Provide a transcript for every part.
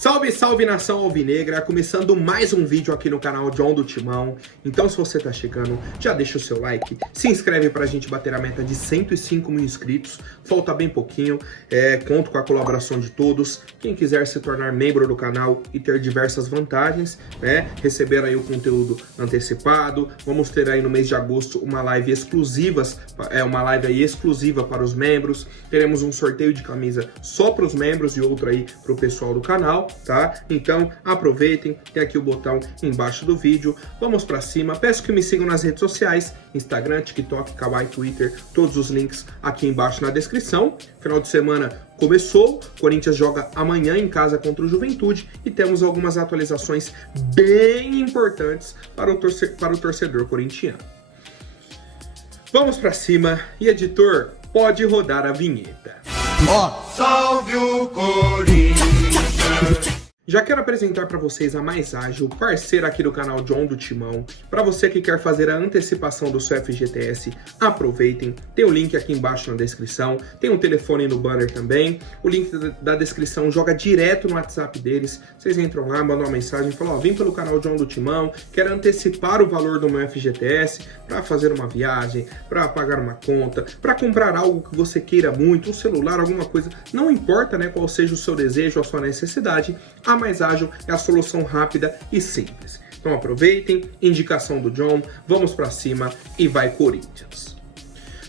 Salve, salve nação alvinegra, começando mais um vídeo aqui no canal John do Timão. Então se você tá chegando, já deixa o seu like, se inscreve pra gente bater a meta de 105 mil inscritos, falta bem pouquinho, conto com a colaboração de todos. Quem quiser se tornar membro do canal e ter diversas vantagens, receber aí o conteúdo antecipado, vamos ter aí no mês de agosto uma live exclusiva para os membros, teremos um sorteio de camisa só para os membros e outro aí para o pessoal do canal, tá? Então aproveitem, tem aqui o botão embaixo do vídeo, vamos para cima. Peço que me sigam nas redes sociais, Instagram, TikTok, Kawaii, Twitter, todos os links aqui embaixo na descrição. Final de semana começou, Corinthians joga amanhã em casa contra o Juventude e temos algumas atualizações bem importantes para o torcedor corintiano. Vamos para cima e, editor, pode rodar a vinheta. Salve o Corinthians! Já quero apresentar para vocês a Mais Ágil, parceira aqui do canal John do Timão. Para você que quer fazer a antecipação do seu FGTS, aproveitem. Tem o link aqui embaixo na descrição, tem um telefone no banner também. O link da descrição joga direto no WhatsApp deles. Vocês entram lá, mandam uma mensagem e falam: vim pelo canal John do Timão, quero antecipar o valor do meu FGTS para fazer uma viagem, para pagar uma conta, para comprar algo que você queira muito, um celular, alguma coisa. Não importa, qual seja o seu desejo, a sua necessidade, a Mais Ágil é a solução rápida e simples. Então aproveitem, indicação do John, vamos para cima e vai Corinthians.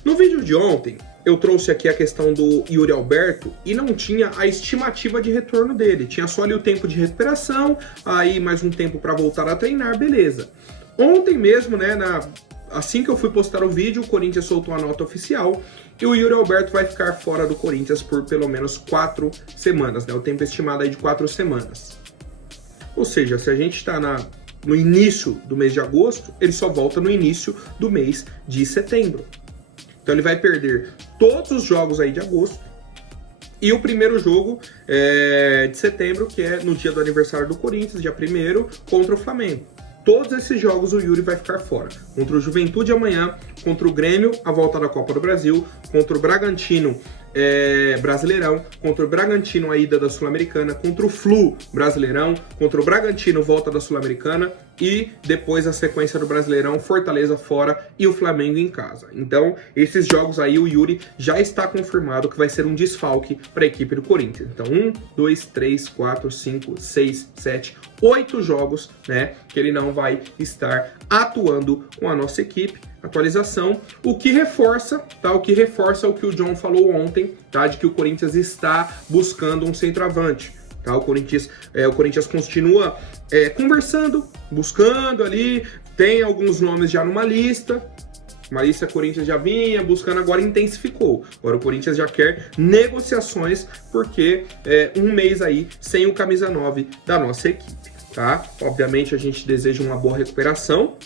No vídeo de ontem, eu trouxe aqui a questão do Yuri Alberto e não tinha a estimativa de retorno dele. Tinha só ali o tempo de recuperação, aí mais um tempo para voltar a treinar, beleza. Ontem mesmo, assim que eu fui postar o vídeo, o Corinthians soltou a nota oficial e o Yuri Alberto vai ficar fora do Corinthians por pelo menos 4 semanas, o tempo estimado aí de 4 semanas. Ou seja, se a gente está no início do mês de agosto, ele só volta no início do mês de setembro. Então ele vai perder todos os jogos aí de agosto e o primeiro jogo de setembro, que é no dia do aniversário do Corinthians, dia 1º, contra o Flamengo. Todos esses jogos o Yuri vai ficar fora. Contra o Juventude amanhã, contra o Grêmio, a volta da Copa do Brasil, contra o Bragantino, Brasileirão, contra o Bragantino, a ida da Sul-Americana, contra o Flu, Brasileirão, contra o Bragantino, volta da Sul-Americana e depois a sequência do Brasileirão, Fortaleza fora e o Flamengo em casa. Então, esses jogos aí o Yuri já está confirmado que vai ser um desfalque para a equipe do Corinthians. Então, 1, 2, 3, 4, 5, 6, 7, 8 jogos, que ele não vai estar atuando com a nossa equipe. Atualização, o que reforça o que o John falou ontem, de que o Corinthians está buscando um centroavante. O Corinthians continua conversando, buscando ali, tem alguns nomes já numa lista. Uma lista que o Corinthians já vinha buscando, agora intensificou. Agora o Corinthians já quer negociações, porque um mês aí sem o camisa 9 da nossa equipe. Obviamente a gente deseja uma boa recuperação,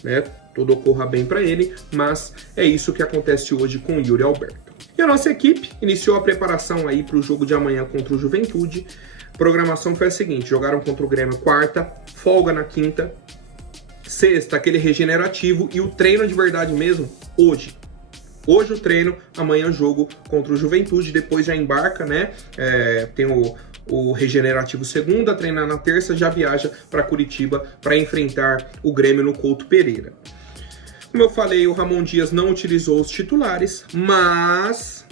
tudo ocorra bem para ele, mas é isso que acontece hoje com o Yuri Alberto. E a nossa equipe iniciou a preparação aí para o jogo de amanhã contra o Juventude. A programação foi a seguinte: jogaram contra o Grêmio quarta, folga na quinta, sexta aquele regenerativo e o treino de verdade mesmo hoje. Hoje o treino, amanhã o jogo contra o Juventude, depois já embarca, tem o regenerativo segunda, treinar na terça, já viaja para Curitiba para enfrentar o Grêmio no Couto Pereira. Como eu falei, o Ramon Dias não utilizou os titulares, mas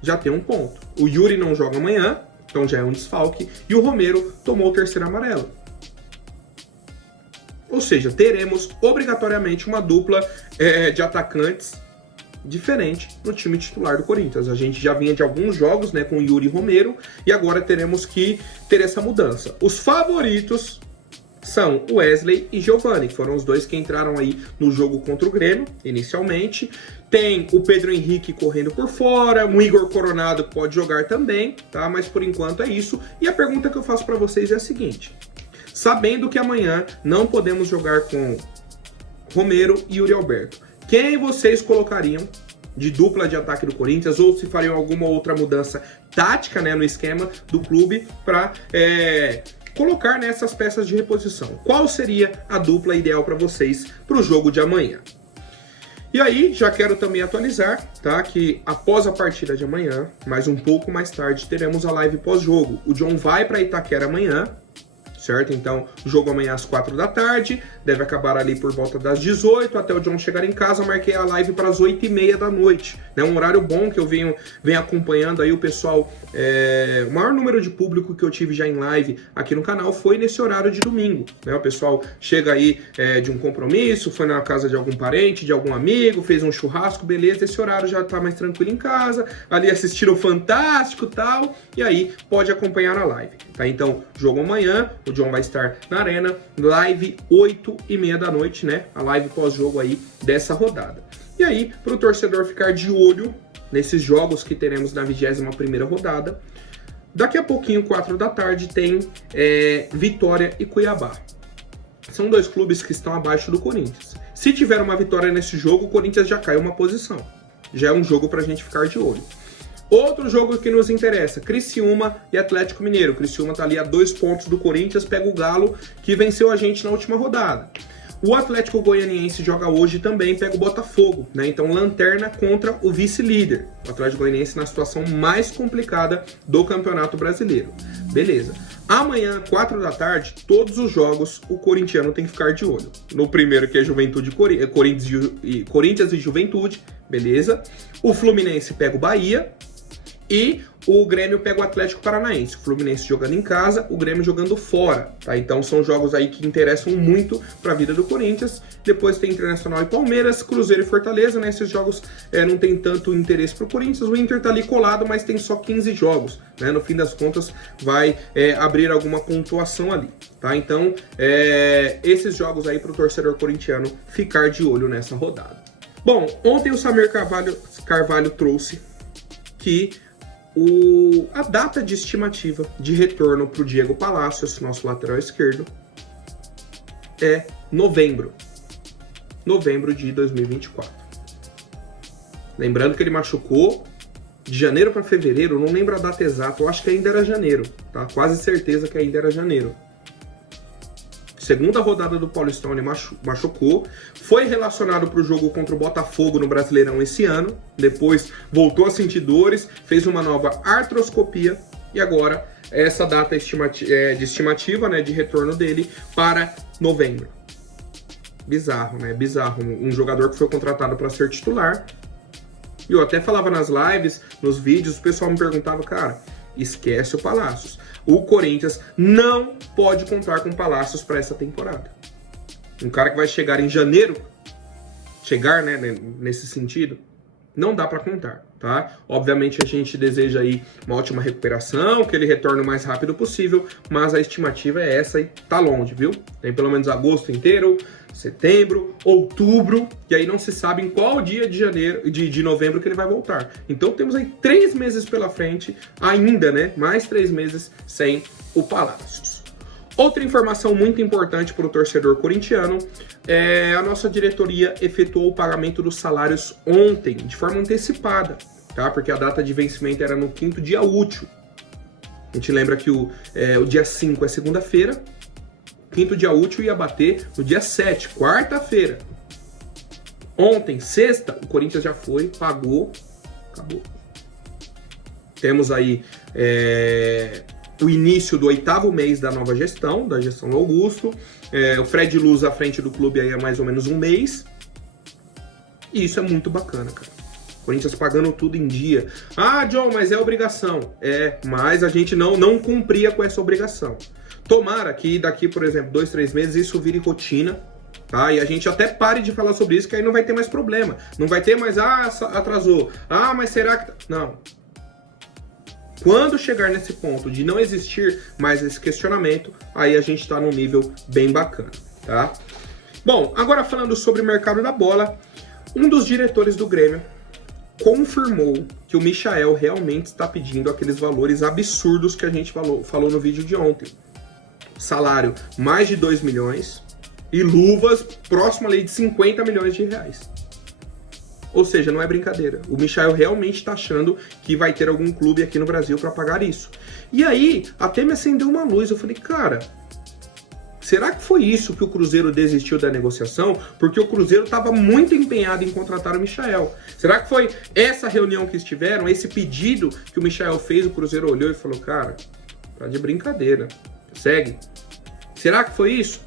já tem um ponto. O Yuri não joga amanhã, então já é um desfalque, e o Romero tomou o terceiro amarelo. Ou seja, teremos obrigatoriamente uma dupla de atacantes diferente no time titular do Corinthians. A gente já vinha de alguns jogos com Yuri e Romero e agora teremos que ter essa mudança. Os favoritos são Wesley e Giovani, que foram os dois que entraram aí no jogo contra o Grêmio, inicialmente. Tem o Pedro Henrique correndo por fora, o Igor Coronado que pode jogar também, mas por enquanto é isso. E a pergunta que eu faço para vocês é a seguinte: sabendo que amanhã não podemos jogar com Romero e Yuri Alberto, quem vocês colocariam de dupla de ataque do Corinthians, ou se fariam alguma outra mudança tática no esquema do clube para colocar nessas peças de reposição? Qual seria a dupla ideal para vocês para o jogo de amanhã? E aí, já quero também atualizar, tá? Que após a partida de amanhã, mas um pouco mais tarde, teremos a live pós-jogo. O John vai para Itaquera amanhã, certo? Então, o jogo amanhã às 4 da tarde, deve acabar ali por volta das 18, até o John chegar em casa, marquei a live para as 8h30 da noite, né? Um horário bom que eu venho acompanhando aí o pessoal, o maior número de público que eu tive já em live aqui no canal foi nesse horário de domingo, né? O pessoal chega aí de um compromisso, foi na casa de algum parente, de algum amigo, fez um churrasco, beleza, esse horário já tá mais tranquilo em casa, ali assistindo o Fantástico e tal, e aí pode acompanhar na live, tá? Então, jogo amanhã, o John vai estar na arena, live 8h30 da noite, né? A live pós-jogo aí dessa rodada. E aí, para o torcedor ficar de olho nesses jogos que teremos na 21ª rodada, daqui a pouquinho, 4 da tarde, tem Vitória e Cuiabá. São dois clubes que estão abaixo do Corinthians. Se tiver uma vitória nesse jogo, o Corinthians já cai uma posição. Já é um jogo para a gente ficar de olho. Outro jogo que nos interessa, Criciúma e Atlético Mineiro. Criciúma tá ali a 2 pontos do Corinthians, pega o Galo, que venceu a gente na última rodada. O Atlético Goianiense joga hoje também, pega o Botafogo, né? Então, lanterna contra o vice-líder. O Atlético Goianiense na situação mais complicada do Campeonato Brasileiro. Beleza. Amanhã, 4 da tarde, todos os jogos o corintiano tem que ficar de olho. No primeiro, que é Corinthians e Juventude, beleza. O Fluminense pega o Bahia. E o Grêmio pega o Atlético Paranaense, o Fluminense jogando em casa, o Grêmio jogando fora, tá? Então são jogos aí que interessam muito para a vida do Corinthians. Depois tem Internacional e Palmeiras, Cruzeiro e Fortaleza, né? Esses jogos não tem tanto interesse pro Corinthians. O Inter tá ali colado, mas tem só 15 jogos, né? No fim das contas vai abrir alguma pontuação ali, tá? Então esses jogos aí pro torcedor corintiano ficar de olho nessa rodada. Bom, ontem o Samir Carvalho trouxe que a data de estimativa de retorno para o Diego Palacios, nosso lateral esquerdo, é novembro de 2024. Lembrando que ele machucou de janeiro para fevereiro, não lembro a data exata, eu acho que ainda era janeiro, tá? Quase certeza que ainda era janeiro. Segunda rodada do Paulistão, ele machucou, foi relacionado para o jogo contra o Botafogo no Brasileirão esse ano, depois voltou a sentir dores, fez uma nova artroscopia e agora essa data de estimativa, né, de retorno dele para novembro. Bizarro, né? Bizarro. Um jogador que foi contratado para ser titular. E eu até falava nas lives, nos vídeos, o pessoal me perguntava, cara, esquece o Palacios. O Corinthians não pode contar com o Palacios para essa temporada. Um cara que vai chegar em janeiro, né, nesse sentido, não dá para contar, tá? Obviamente a gente deseja aí uma ótima recuperação, que ele retorne o mais rápido possível, mas a estimativa é essa e tá longe, viu? Tem pelo menos agosto inteiro, setembro, outubro, e aí não se sabe em qual dia de novembro que ele vai voltar. Então temos aí 3 meses pela frente, ainda, né? Mais 3 meses sem o Palacios. Outra informação muito importante para o torcedor corintiano a nossa diretoria efetuou o pagamento dos salários ontem, de forma antecipada, tá? Porque a data de vencimento era no 5º dia útil. A gente lembra que o dia 5 é segunda-feira, 5º dia útil ia bater no dia 7, quarta-feira. Ontem, sexta, o Corinthians já foi, pagou, acabou. Temos aí o início do 8º mês da nova gestão, da gestão do Augusto. O Fred Luz à frente do clube aí há mais ou menos um mês. E isso é muito bacana, cara. Corinthians pagando tudo em dia. Ah, John, mas é obrigação. Mas a gente não cumpria com essa obrigação. Tomara que daqui, por exemplo, 2, 3 meses isso vire rotina, tá? E a gente até pare de falar sobre isso, que aí não vai ter mais problema. Não vai ter mais, atrasou. Mas será que... Não. Quando chegar nesse ponto de não existir mais esse questionamento, aí a gente tá num nível bem bacana, tá? Bom, agora falando sobre o mercado da bola, um dos diretores do Grêmio confirmou que o Michael realmente está pedindo aqueles valores absurdos que a gente falou no vídeo de ontem. Salário mais de 2 milhões e luvas próximo ali de 50 milhões de reais. Ou seja, não é brincadeira. O Michael realmente está achando que vai ter algum clube aqui no Brasil para pagar isso. E aí, até me acendeu uma luz. Eu falei, cara, Será que foi isso que o Cruzeiro desistiu da negociação? Porque o Cruzeiro estava muito empenhado em contratar o Michael. Será que foi essa reunião que estiveram, esse pedido que o Michael fez, o Cruzeiro olhou e falou, cara, tá de brincadeira, segue. Será que foi isso?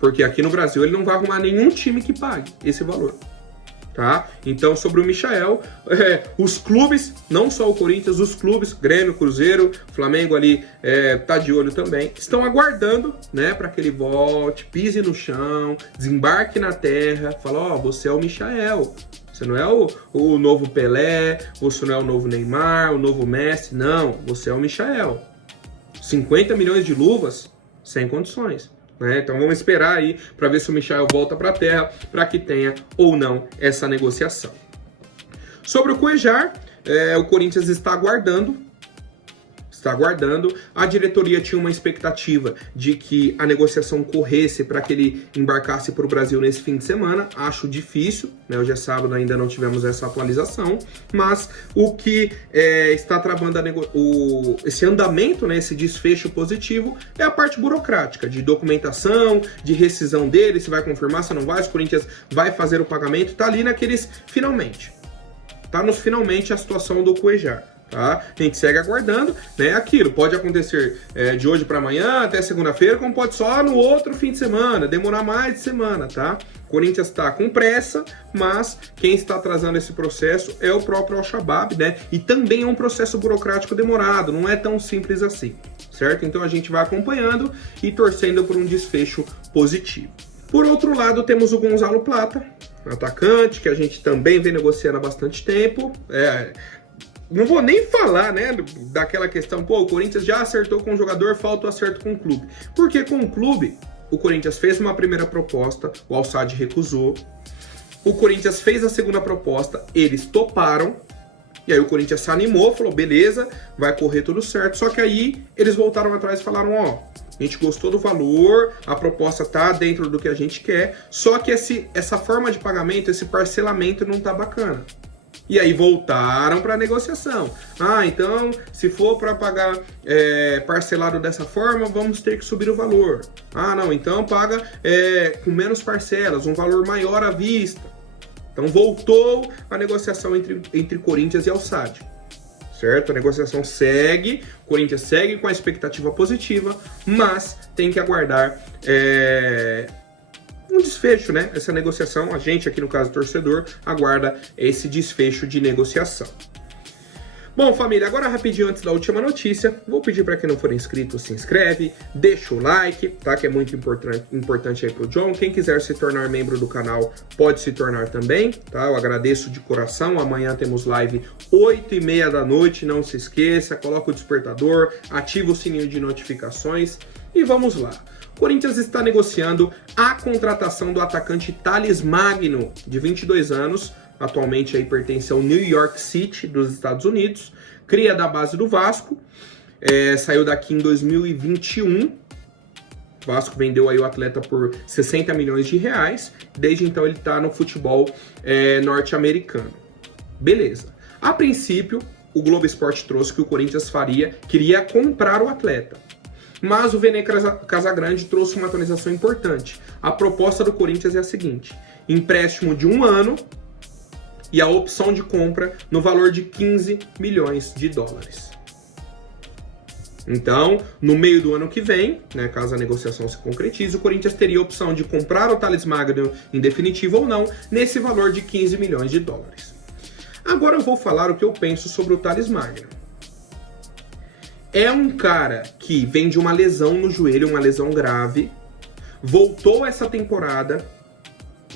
Porque aqui no Brasil ele não vai arrumar nenhum time que pague esse valor. Tá? Então, sobre o Michael, os clubes, não só o Corinthians, os clubes, Grêmio, Cruzeiro, Flamengo ali tá de olho também, estão aguardando, né, para que ele volte, pise no chão, desembarque na terra, fala, ó, você é o Michael, você não é o novo Pelé, você não é o novo Neymar, o novo Messi, não, você é o Michael. 50 milhões de luvas, sem condições. Então vamos esperar aí para ver se o Michael volta para a terra para que tenha ou não essa negociação. Sobre o Cuéllar, o Corinthians está aguardando. A diretoria tinha uma expectativa de que a negociação corresse para que ele embarcasse para o Brasil nesse fim de semana. Acho difícil, né? Hoje é sábado, ainda não tivemos essa atualização, mas o que está travando esse andamento, né, esse desfecho positivo, é a parte burocrática, de documentação, de rescisão dele, se vai confirmar, se não vai, se o Corinthians vai fazer o pagamento, está ali naqueles finalmente. Está nos finalmente a situação do Cuéllar. Tá? A gente segue aguardando, né? Aquilo pode acontecer de hoje para amanhã até segunda-feira, como pode só no outro fim de semana, demorar mais de semana, tá? O Corinthians está com pressa, mas quem está atrasando esse processo é o próprio Al-Shabaab, né? E também é um processo burocrático demorado, não é tão simples assim, certo? Então a gente vai acompanhando e torcendo por um desfecho positivo. Por outro lado, temos o Gonzalo Plata, atacante, que a gente também vem negociando há bastante tempo. Não vou nem falar, né, daquela questão, pô, o Corinthians já acertou com o jogador, falta o acerto com o clube. Porque com o clube, o Corinthians fez uma primeira proposta, o Al-Sadd recusou. O Corinthians fez a segunda proposta, eles toparam. E aí o Corinthians se animou, falou, beleza, vai correr tudo certo. Só que aí eles voltaram atrás e falaram, ó, a gente gostou do valor, a proposta tá dentro do que a gente quer, só que essa forma de pagamento, esse parcelamento não tá bacana. E aí voltaram para a negociação. Ah, então, se for para pagar parcelado dessa forma, vamos ter que subir o valor. Ah, não, então paga com menos parcelas, um valor maior à vista. Então voltou a negociação entre Corinthians e Al-Sadd. Certo? A negociação segue, o Corinthians segue com a expectativa positiva, mas tem que aguardar um desfecho, né? Essa negociação, a gente aqui no caso torcedor, aguarda esse desfecho de negociação. Bom, família, agora rapidinho antes da última notícia, vou pedir para quem não for inscrito, se inscreve, deixa o like, tá? Que é muito importante aí pro John. Quem quiser se tornar membro do canal, pode se tornar também, tá? Eu agradeço de coração. Amanhã temos live 8h30 da noite, não se esqueça, coloca o despertador, ativa o sininho de notificações e vamos lá. O Corinthians está negociando a contratação do atacante Thales Magno, de 22 anos, atualmente aí pertence ao New York City, dos Estados Unidos, cria da base do Vasco, saiu daqui em 2021, o Vasco vendeu aí o atleta por 60 milhões de reais, desde então ele está no futebol norte-americano. Beleza. A princípio, o Globo Esporte trouxe que o Corinthians queria comprar o atleta. Mas o Vene Casagrande trouxe uma atualização importante. A proposta do Corinthians é a seguinte: empréstimo de 1 ano e a opção de compra no valor de 15 milhões de dólares. Então, no meio do ano que vem, né, caso a negociação se concretize, o Corinthians teria a opção de comprar o Thales Magno em definitivo ou não, nesse valor de 15 milhões de dólares. Agora eu vou falar o que eu penso sobre o Thales Magno. É um cara que vem de uma lesão no joelho, uma lesão grave, voltou essa temporada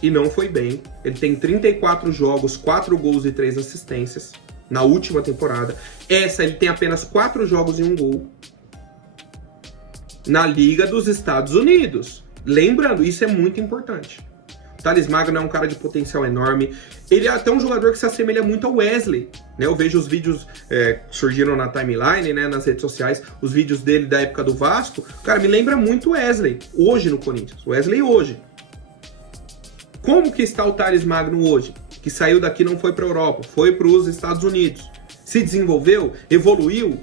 e não foi bem. Ele tem 34 jogos, 4 gols e 3 assistências na última temporada. Ele tem apenas 4 jogos e 1 gol na Liga dos Estados Unidos. Lembrando, isso é muito importante. O Thales Magno é um cara de potencial enorme. Ele é até um jogador que se assemelha muito ao Wesley, né? Eu vejo os vídeos que surgiram na timeline, né, nas redes sociais, os vídeos dele da época do Vasco. Cara, me lembra muito o Wesley, hoje no Corinthians. O Wesley hoje. Como que está o Thales Magno hoje? Que saiu daqui, não foi para a Europa, foi para os Estados Unidos. Se desenvolveu? Evoluiu?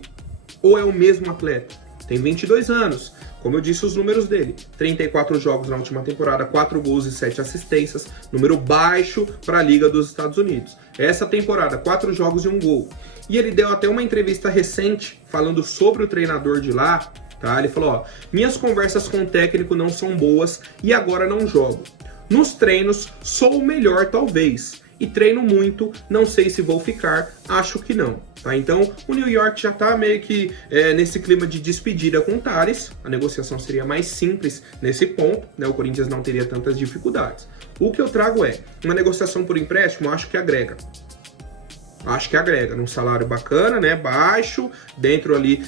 Ou é o mesmo atleta? tem 22 anos. Como eu disse, os números dele: 34 jogos na última temporada, 4 gols e 7 assistências, número baixo para a Liga dos Estados Unidos. Essa temporada, 4 jogos e 1 gol. E ele deu até uma entrevista recente falando sobre o treinador de lá, tá? Ele falou, ó, minhas conversas com o técnico não são boas e agora não jogo. Nos treinos, sou o melhor talvez. E treino muito, não sei se vou ficar, acho que não. Tá? Então, o New York já tá meio que nesse clima de despedida com o Thalys. A negociação seria mais simples nesse ponto, né? O Corinthians não teria tantas dificuldades. O que eu trago é, uma negociação por empréstimo, acho que agrega. Acho que agrega, num salário bacana, né? Baixo, dentro ali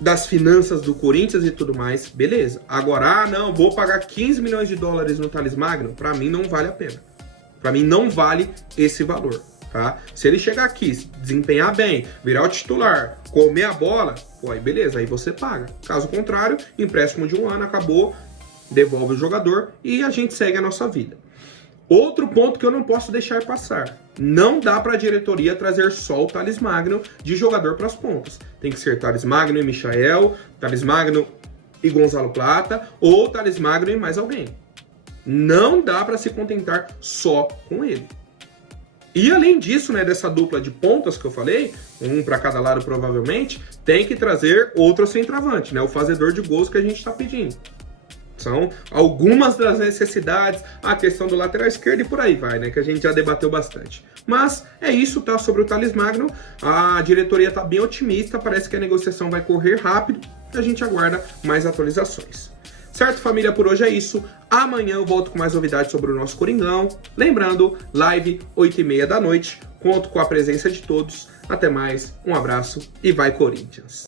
das finanças do Corinthians e tudo mais, beleza. Agora, não, vou pagar 15 milhões de dólares no Thalys Magno, pra mim não vale a pena. Pra mim não vale esse valor, tá? Se ele chegar aqui, desempenhar bem, virar o titular, comer a bola, pô, aí beleza, aí você paga. Caso contrário, empréstimo de 1 ano, acabou, devolve o jogador e a gente segue a nossa vida. Outro ponto que eu não posso deixar passar. Não dá para a diretoria trazer só o Thalys Magno de jogador para as pontas. Tem que ser Thalys Magno e Michael, Thalys Magno e Gonzalo Plata, ou Thalys Magno e mais alguém. Não dá para se contentar só com ele. E além disso, né, dessa dupla de pontas que eu falei, um para cada lado provavelmente, tem que trazer outro centroavante, né, o fazedor de gols que a gente está pedindo. São algumas das necessidades, a questão do lateral esquerdo e por aí vai, né, que a gente já debateu bastante. Mas é isso, tá, sobre o Thalys Magno. A diretoria tá bem otimista, parece que a negociação vai correr rápido e a gente aguarda mais atualizações. Certo, família? Por hoje é isso. Amanhã eu volto com mais novidades sobre o nosso Coringão. Lembrando, live 8h30 da noite. Conto com a presença de todos. Até mais, um abraço e vai Corinthians!